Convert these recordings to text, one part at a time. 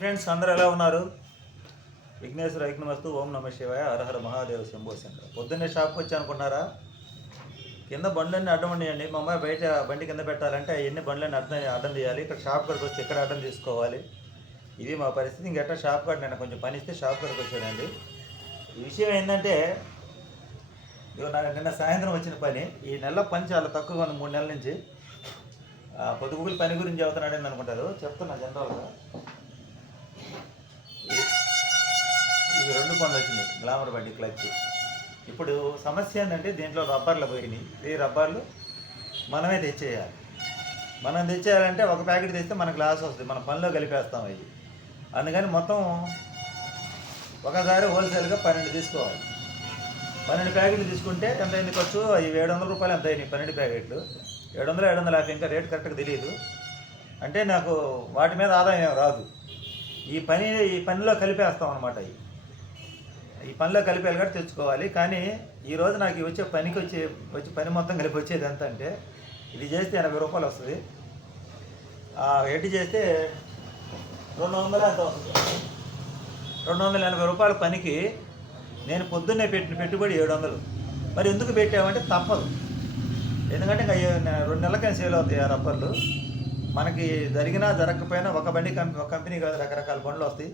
Friends అందరూ ఎలా ఉన్నారు? విఘ్నేశ్వర యజ్ఞమస్తు ఓం నమ శివాయ. హరహర మహాదేవ శంభో శంకర. పొద్దున్నే షాప్కి వచ్చి అనుకున్నారా కింద బండ్లన్నీ అడ్డం ఉండేయండి మా అమ్మాయి బయట బండి కింద పెట్టాలంటే అవన్నీ బండ్లన్నీ అడ్డం అడ్డం తీయాలి ఇక్కడ షాప్ కాడికి వస్తే ఇక్కడ అడ్డం తీసుకోవాలి ఇది మా పరిస్థితి. ఇంకెట్లా షాప్ కాడ నేను కొంచెం పని ఇస్తే షాప్ కాడికి వచ్చానండి ఈ విషయం ఏంటంటే నాకు నిన్న సాయంత్రం వచ్చిన పని. ఈ నెల పని చాలా తక్కువగా ఉంది మూడు నెలల నుంచి. పొద్దుగుగులు పని గురించి చెబుతున్నాడని అనుకుంటారు? చెప్తున్నా జనరల్గా ఈ- ఈ రెండు పనులు వచ్చినాయి. గ్లామర్ బండి క్లచ్. ఇప్పుడు సమస్య ఏంటంటే దీంట్లో రబ్బర్లు పోయినాయి. ఈ రబ్బర్లు మనమే తెచ్చేయాలి. మనం తెచ్చేయాలంటే ఒక ప్యాకెట్ తెస్తే మన గ్లాస్ వస్తుంది. మన పనిలో కలిపేస్తాం అవి. అందుకని మొత్తం ఒకసారి హోల్సేల్గా పన్నెండు తీసుకోవాలి. పన్నెండు ప్యాకెట్లు తీసుకుంటే ఎంత అయింది ఖర్చు? అవి ఏడు వందల రూపాయలు ఎంత అయినాయి? పన్నెండు ప్యాకెట్లు. ఏడు వందలు ఏడు వందల యాభై ఇంకా రేట్ కరెక్ట్గా తెలియదు అంటే నాకు వాటి మీద ఆదాయం రాదు. ఈ పని ఈ పనిలో కలిపేస్తాం అనమాట ఇవి ఈ పనిలో కలిపి కాబట్టి తెచ్చుకోవాలి. కానీ ఈరోజు నాకు వచ్చే పనికి వచ్చే వచ్చే పని మొత్తం కలిపి వచ్చేది ఎంత అంటే ఇది చేస్తే ఎనభై రూపాయలు వస్తుంది. ఎడ్డు చేస్తే రెండు వందలు ఎంత వస్తుంది? రెండు వందల ఎనభై రూపాయల పనికి నేను పొద్దున్నే పెట్టిన పెట్టుబడి ఏడు వందలు. మరి ఎందుకు పెట్టామంటే తప్పదు. ఎందుకంటే ఇంకా రెండు నెలలకైనా సేల్ అవుతాయి ఆ రబ్బర్లు. మనకి జరిగినా జరగకపోయినా ఒక బండి కంపెనీ ఒక కంపెనీ కాదు రకరకాల బండ్లు వస్తాయి.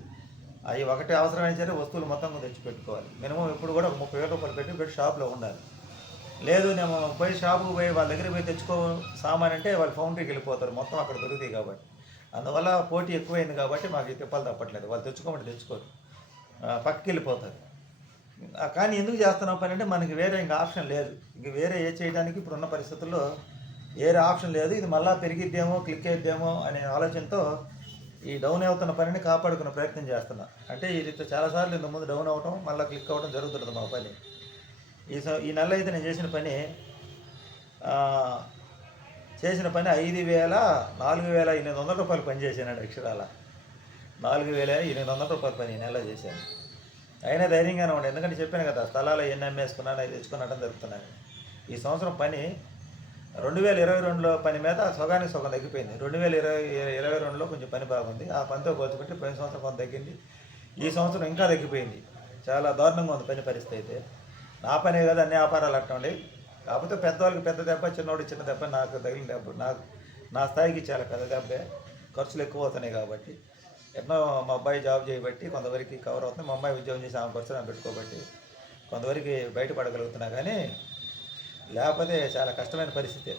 అవి ఒకటి అవసరమైన సరే వస్తువులు మొత్తం తెచ్చి పెట్టుకోవాలి మినిమం ఇప్పుడు కూడా ఒక ముప్పై వేల రూపాయలు పెట్టి పెట్టి షాప్లో ఉండాలి. లేదు నేను పోయి షాపుకు పోయి వాళ్ళ దగ్గర పోయి తెచ్చుకో సామాన్ అంటే వాళ్ళు ఫౌండరీకి వెళ్ళిపోతారు. మొత్తం అక్కడ దొరుకుతాయి కాబట్టి. అందువల్ల పోటీ ఎక్కువైంది కాబట్టి మాకు తిప్పలు తిప్పాలు తప్పట్లేదు. వాళ్ళు తెచ్చుకోమంటే తెచ్చుకోరు. పక్కకి వెళ్ళిపోతారు. కానీ ఎందుకు చేస్తున్నాం పని అంటే మనకి వేరే ఇంకా ఆప్షన్ లేదు. ఇంక వేరే ఏ చేయడానికి ఇప్పుడున్న పరిస్థితుల్లో వేరే ఆప్షన్ లేదు. ఇది మళ్ళీ పెరిగిద్దేమో క్లిక్ అయిద్దేమో అనే ఆలోచనతో ఈ డౌన్ అవుతున్న పనిని కాపాడుకునే ప్రయత్నం చేస్తున్నా. అంటే ఇది చాలాసార్లు ఇంత ముందు డౌన్ అవటం మళ్ళీ క్లిక్ అవ్వడం జరుగుతుంది మా పని. ఈ స- ఈ నెల అయితే నేను చేసిన పని చేసిన పని ఐదు వేల నాలుగు వేల ఎనిమిది వందల రూపాయలు పని చేశానండి అక్షరాల. నాలుగు వేల ఎనిమిది వందల రూపాయలు పని ఈ నెల చేశాను. అయినా ధైర్యంగానే ఉండే. ఎందుకంటే చెప్పాను కదా స్థలాలు ఎన్ని అమ్మేసుకున్నాను అవి జరుగుతున్నాను ఈ సంవత్సరం పని రెండు వేల ఇరవై రెండులో పని మీద సగానికి సగం తగ్గిపోయింది. రెండు వేల ఇరవై ఇరవై రెండులో కొంచెం పని బాగుంది. ఆ పనితో పోల్చుకుంటే పోయిన సంవత్సరం కొంత తగ్గింది. ఈ సంవత్సరం ఇంకా తగ్గిపోయింది. చాలా దారుణంగా ఉంది పని పరిస్థితి అయితే. నా పనే కదా అన్ని వ్యాపారాలు అట్టండి కాకపోతే పెద్దవాళ్ళకి పెద్ద దెబ్బ చిన్నోడు చిన్న దెబ్బ నాకు తగిలిన దెబ్బ నాకు నా స్థాయికి చాలా పెద్ద దెబ్బే. ఖర్చులు ఎక్కువ అవుతున్నాయి కాబట్టి. ఎన్నో మా అబ్బాయి జాబ్ చేయబట్టి కొంతవరకు కవర్ అవుతుంది. మా అమ్మాయి ఉద్యోగం చేసి ఆమె ఖర్చు ఆమె పెట్టుకోబట్టి కొంతవరకు బయటపడగలుగుతున్నా కానీ లేకపోతే చాలా కష్టమైన పరిస్థితి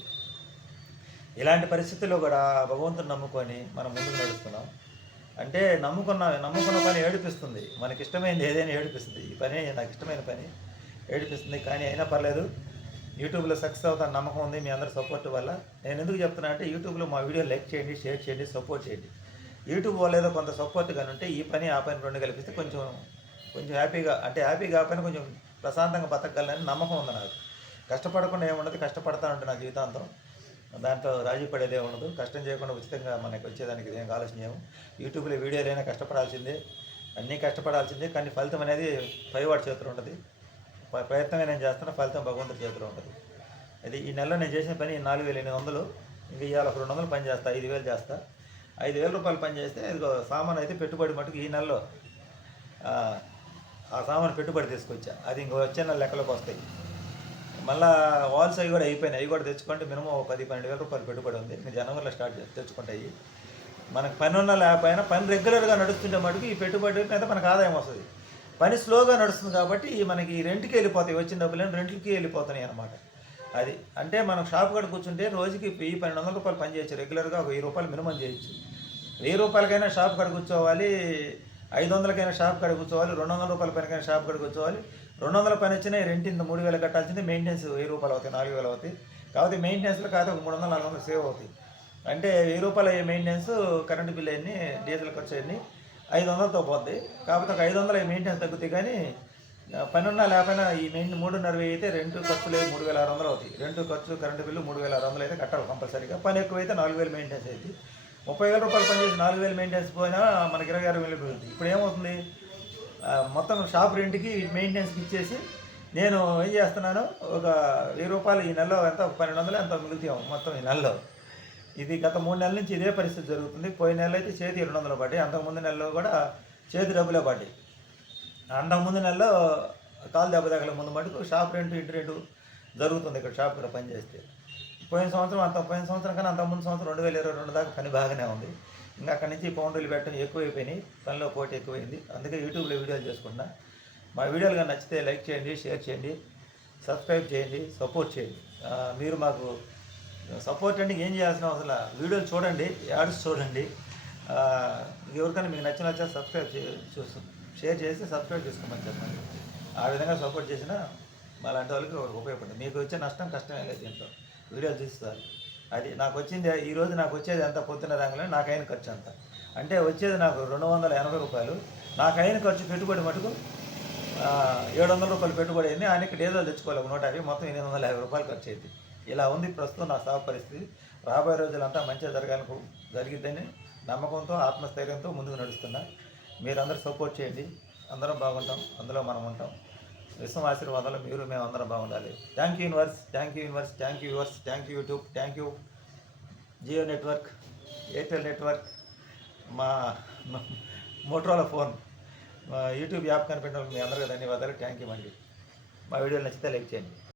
ఇలాంటి పరిస్థితుల్లో కూడా భగవంతుని నమ్ముకొని మనం ముందుకు నడుస్తున్నాం. అంటే నమ్ముకున్న నమ్ముకున్న పని ఏడిపిస్తుంది. మనకి ఇష్టమైనది ఏదైనా ఏడిపిస్తుంది. ఈ పని నాకు ఇష్టమైన పని. ఏడిపిస్తుంది. కానీ అయినా పర్లేదు. యూట్యూబ్లో సక్సెస్ అవుతాను నమ్మకం ఉంది. మీ అందరి సపోర్ట్ వల్ల. నేను ఎందుకు చెప్తున్నా అంటే యూట్యూబ్లో మా వీడియో లైక్ చేయండి షేర్ చేయండి సపోర్ట్ చేయండి. యూట్యూబ్ వల్ల ఏదో కొంత సపోర్ట్ కానీ ఉంటే ఈ పని ఆ పని రెండు కలిపిస్తే కొంచెం కొంచెం హ్యాపీగా అంటే హ్యాపీగా ఆ పని కొంచెం ప్రశాంతంగా బతకగలని నమ్మకం ఉంది నాకు. కష్టపడకుండా ఏముండదు కష్టపడతా ఉంటుంది నా జీవితాంతం. దాంట్లో రాజీ పడేదే ఉండదు కష్టం చేయకుండా ఉచితంగా మనకి వచ్చేదానికి ఏం ఆలోచన ఏమో యూట్యూబ్లో వీడియోలైనా కష్టపడాల్సిందే. అన్నీ కష్టపడాల్సిందే. కానీ ఫలితం అనేది పైవాడి చేతిలో ఉంటుంది. ప్రయత్నమే నేను చేస్తున్నా ఫలితం భగవంతుడి చేతిలో ఉంటుంది. అది ఈ నెలలో నేను చేసిన పని నాలుగు వేల ఎనిమిది వందలు. ఇంకా ఇవాళ ఒక రెండు వందలు పని చేస్తా ఐదు వేలు చేస్తా. ఐదు వేల రూపాయలు పని చేస్తే ఇదిగో సామాన్ అయితే పెట్టుబడి మటుకు ఈ నెలలో ఆ, ఆ సామాన్ పెట్టుబడి తీసుకొచ్చా. అది ఇంకో వచ్చే నెల లెక్కలోకి వస్తాయి. మళ్ళా వాల్స్ అవి కూడా అయిపోయినాయి. అవి కూడా తెచ్చుకుంటే మినిమం ఒక పది పన్నెండు వేల రూపాయలు పెట్టుబడి ఉంది. జనవరిలో స్టార్ట్ చేసి తెచ్చుకుంటాయి. మనకు పని ఉన్న లేకపోయినా పని రెగ్యులర్గా నడుస్తుంటే మటుకు ఈ పెట్టుబడి మీద మనకు ఆదాయం వస్తుంది. పని స్లోగా నడుస్తుంది కాబట్టి మనకి రెంట్కి వెళ్ళిపోతాయి. వచ్చిన డబ్బులు రెంట్కి వెళ్ళిపోతున్నాయి అనమాట అది అంటే మనం షాప్ కాడ కూర్చుంటే రోజుకి వెయ్యి పన్నెండు వందల రూపాయలు పని చేయొచ్చు. రెగ్యులర్గా ఒక వెయ్యి రూపాయలు మినిమం చేయొచ్చు. వెయ్యి రూపాయలకైనా షాప్ కాడ కూర్చోవాలి. ఐదు వందలకైనా షాప్ కాడ కూర్చోవాలి. రెండు వందల రూపాయల పనికైనా షాప్ కాడ కూర్చోవాలి. రెండు వందల పని వచ్చినాయి రెంట్ ఇంత మూడు వేలు కట్టాల్సింది మెయింటెనెన్స్ వెయ్యి రూపాయలు అవుతాయి నాలుగు వేలు అవుతాయి. కాబట్టి మెయింటెనెన్స్లో కాదు ఒక మూడు వందల నాలుగు వందలు సేవ్ అవుతాయి. అంటే వెయ్యి రూపాయలు అయ్యే మెయింటెనెన్స్ కరెంటు బిల్ అన్ని డీజిల్ ఖర్చు అన్ని ఐదు వందలతో పోద్ది. కాకపోతే ఒక ఐదు వందలు మెయింటెనెన్స్ తగ్గుతాయి కానీ ఆ, పని ఉన్నా లేకపోయినా ఈ మెయిన్ మూడున్నర వెయ్యి అయితే రెండు ఖర్చు లేదు మూడు వేల ఆరు వందలు అవుతాయి. రెండు ఖర్చు కరెంటు బిల్లు మూడు వేల ఆరు వందలు అయితే కట్టాలి కంపల్సరీగా పని ఎక్కువైతే నాలుగు వేలు మెయింటెనెన్స్ అయితే ముప్పై వేల రూపాయలు పని చేసి నాలుగు వేలు మెయింటెనెన్స్ పోయినా మనకి ఇరవై ఆరు వేలు మిగులుతుంది ఇప్పుడు ఏమవుతుంది? మొత్తం షాప్ రెంట్కి మెయింటెనెన్స్కి ఇచ్చేసి నేను ఏం చేస్తున్నాను? ఒక వెయ్యి రూపాయలు ఈ నెలలో ఎంత? పన్నెండు వందలు ఎంత మిగులుతాం మొత్తం ఈ నెలలో. ఇది గత మూడు నెలల నుంచి ఇదే పరిస్థితి జరుగుతుంది. పోయిన నెల అయితే చేతి రెండు వందలు పడ్డాయి. అంతకుముందు నెలలో కూడా చేతి డబ్బులే పడ్డాయి. అంతకుముందు నెలలో కాలు దెబ్బ తగల ముందు మటుకు షాప్ రెంట్ ఇంటి రెంట్ జరుగుతుంది ఇక్కడ షాప్ ఇక్కడ పనిచేస్తే. పోయిన సంవత్సరం అంత పోయిన సంవత్సరం కన్నా అంత ముందు సంవత్సరం రెండు వేల ఇరవై రెండు దాకా పని బాగానే ఉంది. ఇంకా అక్కడి నుంచి పౌండ్రీలు పెట్టడం ఎక్కువైపోయినాయి. పనిలో పోటీ ఎక్కువైంది. అందుకే యూట్యూబ్లో వీడియోలు చేసుకుంటున్నా. మా వీడియోలు కానీ నచ్చితే లైక్ చేయండి షేర్ చేయండి సబ్స్క్రైబ్ చేయండి సపోర్ట్ చేయండి. మీరు మాకు సపోర్ట్ అంటే ఏం చేయాల్సిన అవసరం వీడియోలు చూడండి యాడ్స్ చూడండి. ఎవరికైనా మీకు నచ్చిన వచ్చా సబ్స్క్రైబ్ చే షేర్ చేసి సబ్స్క్రైబ్ చేసుకోమని చెప్పండి. ఆ విధంగా సపోర్ట్ చేసినా మా లాంటి వాళ్ళకి ఉపయోగపడుతుంది. మీకు వచ్చే నష్టం కష్టమే లేదు దీంట్లో. వీడియోలు చూస్తారు అది నాకు వచ్చింది ఈ రోజు నాకు వచ్చేది ఎంత? పొద్దున్న రంగులో నాకు అయిన ఖర్చు అంత. అంటే వచ్చేది నాకు రెండు వందల ఎనభై రూపాయలు. నాకు అయిన ఖర్చు పెట్టుబడి మటుకు ఏడు వందల రూపాయలు పెట్టుబడి అయింది. ఆయనకి డీజల్ తెచ్చుకోవాలి ఒక నూట యాభై మొత్తం ఎనిమిది వందల యాభై రూపాయలు ఖర్చు అయింది. ఇలా ఉంది ప్రస్తుతం నా సాగు పరిస్థితి. రాబోయే రోజులంతా మంచిగా జరగాలని జరిగిద్దని నమ్మకంతో ఆత్మస్థైర్యంతో ముందుకు నడుస్తున్నా. మీరందరూ సపోర్ట్ చేయండి. అందరం బాగుంటాం. అందులో మనం ఉంటాం. విశ్వం ఆశీర్వాదాలు మీరు మేము అందరం బాగుండాలి. Thank you universe thank you universe thank you universe thank you YouTube thank you Jio network Airtel network మా మోటరోలా ఫోన్ మా యూట్యూబ్ యాప్ కనిపెట్టిన మీ అందరికీ ధన్యవాదాలు. థ్యాంక్ యూ అండి మా వీడియోలు నచ్చితే లైక్ చేయండి.